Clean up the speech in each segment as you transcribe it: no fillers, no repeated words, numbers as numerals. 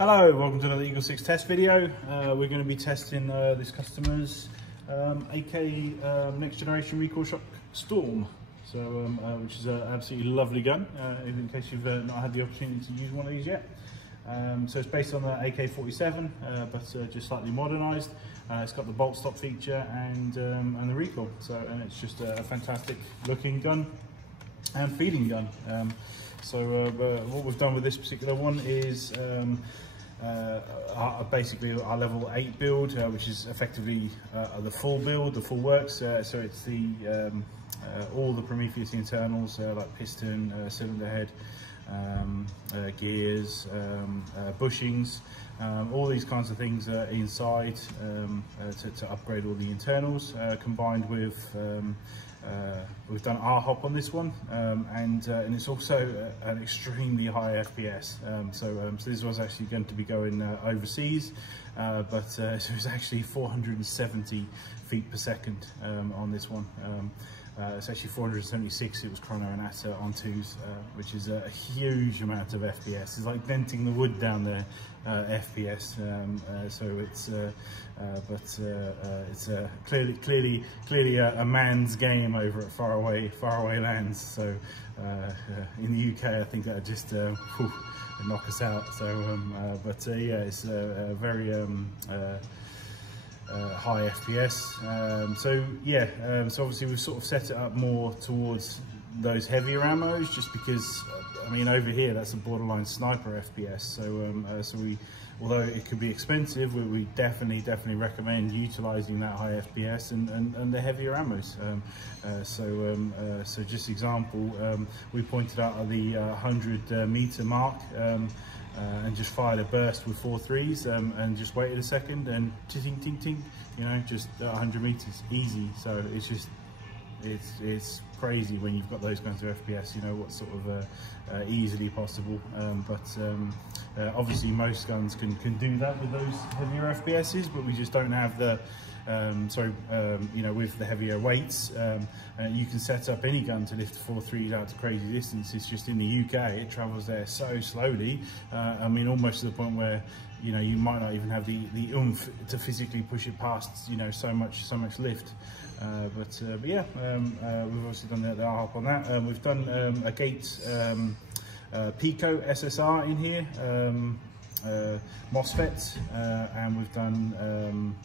Hello, welcome to another EagleSix test video. We're going to be testing this customer's AK next generation recoil shock Storm, so which is an absolutely lovely gun. In case you've not had the opportunity to use one of these yet, so it's based on the AK-47, but just slightly modernised. It's got the bolt stop feature and the recoil. And it's just a fantastic looking gun and feeling gun. What we've done with this particular one is basically our level 8 build, which is effectively the full build, the full works. So it's the all the Prometheus internals like piston, cylinder head, gears, bushings, all these kinds of things inside to upgrade all the internals, combined with we've done R-hop on this one, and it's also an extremely high FPS. So this was actually going to be going overseas, but so it's actually 470 feet per second on this one. It's actually 476. It was chrono and ATA on 2s, which is a huge amount of FPS. It's like denting the wood down there, FPS. So it's clearly a man's game over at faraway lands. So in the UK, I think that just knock us out. So yeah, it's very high FPS. So obviously we've sort of set it up more towards those heavier ammos, just because I mean over here that's a borderline sniper FPS. So we, although it could be expensive, we definitely recommend utilizing that high FPS and the heavier ammos. So just example, we pointed out at the 100 meter mark, and just fired a burst with 4 3s, and just waited a second and ting ting ting, you know, just 100 meters easy. So it's just it's crazy when you've got those kinds of FPS, you know, what's sort of easily possible. Obviously most guns can do that with those heavier FPSs, but we just don't have the you know, with the heavier weights, you can set up any gun to lift 4 3s out to crazy distances. Just in the UK, it travels there so slowly. I mean, almost to the point where, you know, you might not even have the oomph to physically push it past, you know, so much lift. But yeah, we've obviously done the R-hop on that. We've done a gate PICO SSR in here, Mosfet, and we've done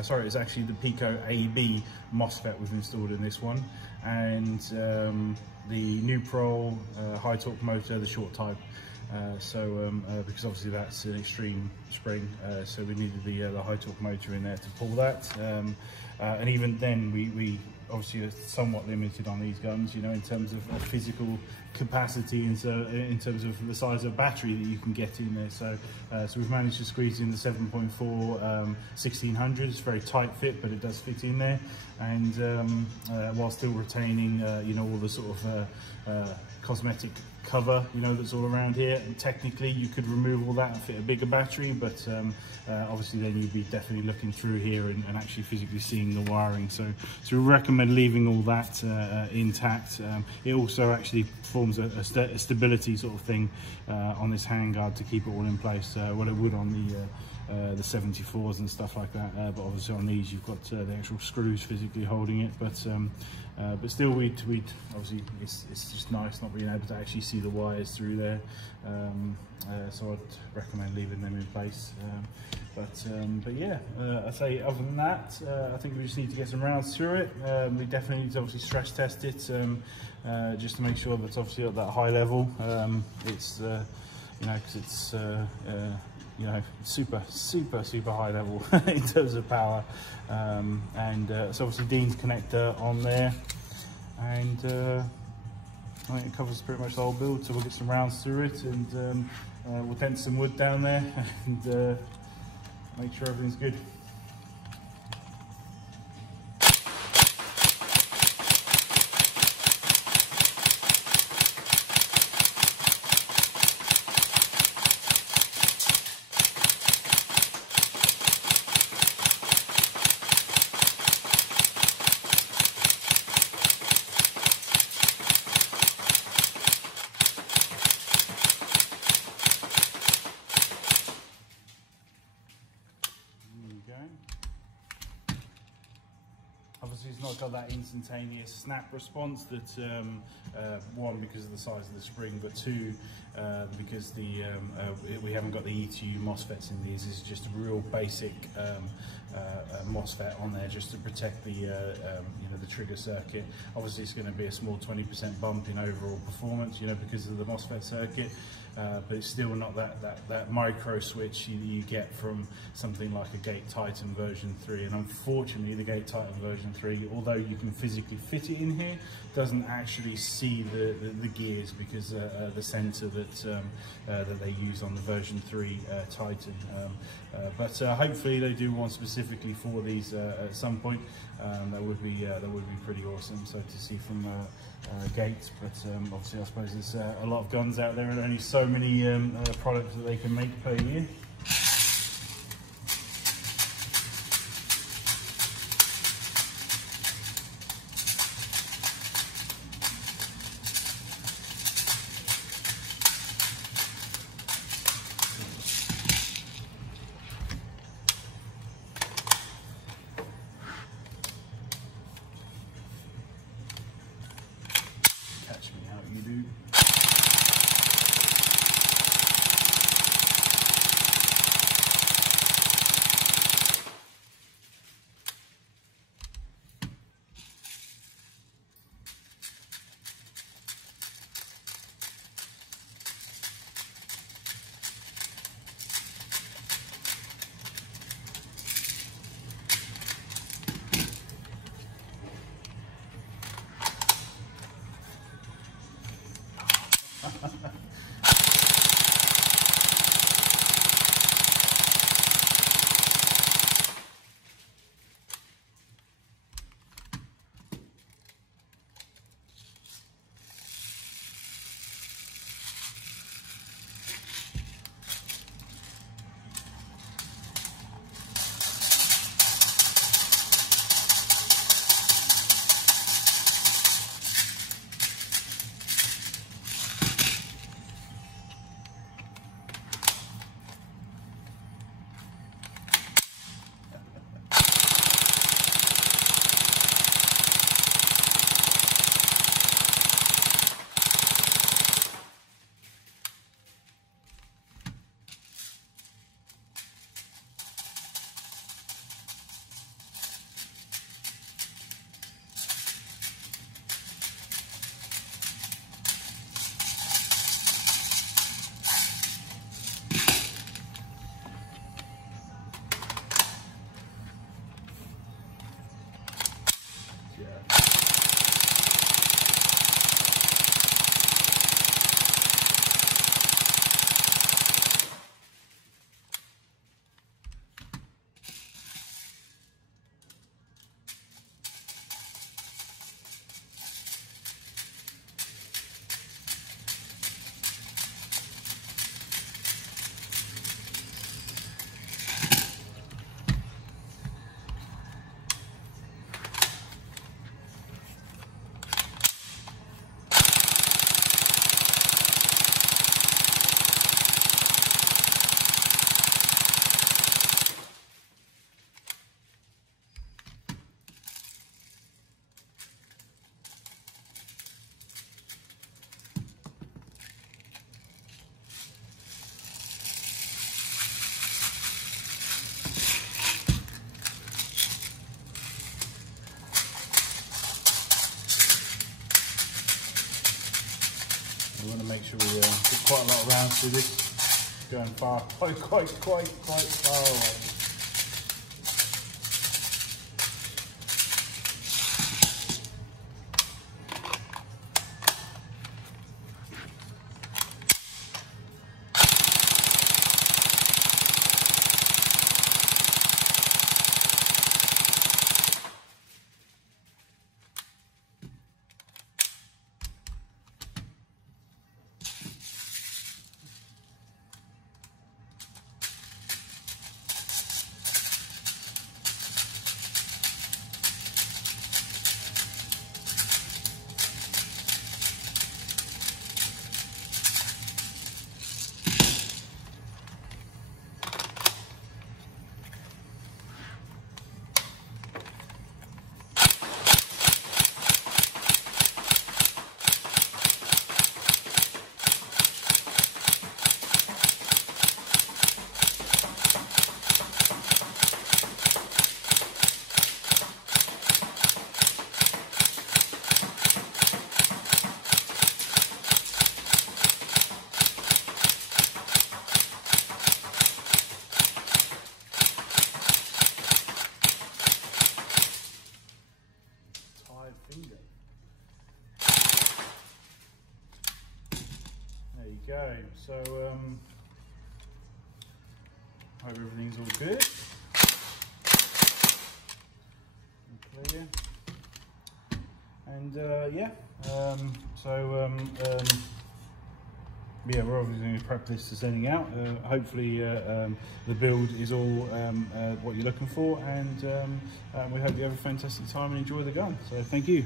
sorry, it's actually the PICO AEG Mosfet we've installed in this one, and the Nuprol high torque motor, the short type. Because obviously that's an extreme spring, so we needed the high torque motor in there to pull that. And even then, we obviously are somewhat limited on these guns, you know, in terms of physical capacity, and so in terms of the size of battery that you can get in there. So we've managed to squeeze in the 7.4 1600. It's a very tight fit, but it does fit in there, and while still retaining you know, all the sort of cosmetic cover, you know, that's all around here. And technically you could remove all that and fit a bigger battery, but obviously then you'd be definitely looking through here and actually physically seeing the wiring. So we recommend leaving all that intact. It also actually forms a stability sort of thing on this handguard to keep it all in place, what it would on the 74s and stuff like that, but obviously on these you've got the actual screws physically holding it. But still, we'd obviously it's just nice not being able to actually see the wires through there, so I'd recommend leaving them in place. But yeah, I'd say other than that, I think we just need to get some rounds through it. We definitely need to obviously stress test it, just to make sure that it's obviously at that high level. It's you know, because it's you know, super high level in terms of power, and so obviously Dean's connector on there, and I think it covers pretty much the whole build. So we'll get some rounds through it, and we'll dent some wood down there, and make sure everything's good. obviously it's not got that instantaneous snap response that one, because of the size of the spring, but two, because we haven't got the E2U Mosfets in these. This is just a real basic Mosfet on there just to protect the you know, the trigger circuit. Obviously it's going to be a small 20% bump in overall performance, you know, because of the Mosfet circuit, but it's still not that micro switch you get from something like a Gate Titan version 3. And unfortunately the Gate Titan version 3, although you can physically fit it in here, doesn't actually see the gears, because the sensor that they use on the version 3 Titan. But hopefully they do one specifically for these at some point. That would be pretty awesome. So to see from Gates, but obviously I suppose there's a lot of guns out there and only so many products that they can make per year. Catch me out, you do. We want to make sure we get quite a lot of rounds through this, going quite far away. Hope everything's all good. All clear. And yeah, yeah, we're obviously going to prep this to sending out. Hopefully the build is all what you're looking for, and we hope you have a fantastic time and enjoy the gun. So thank you.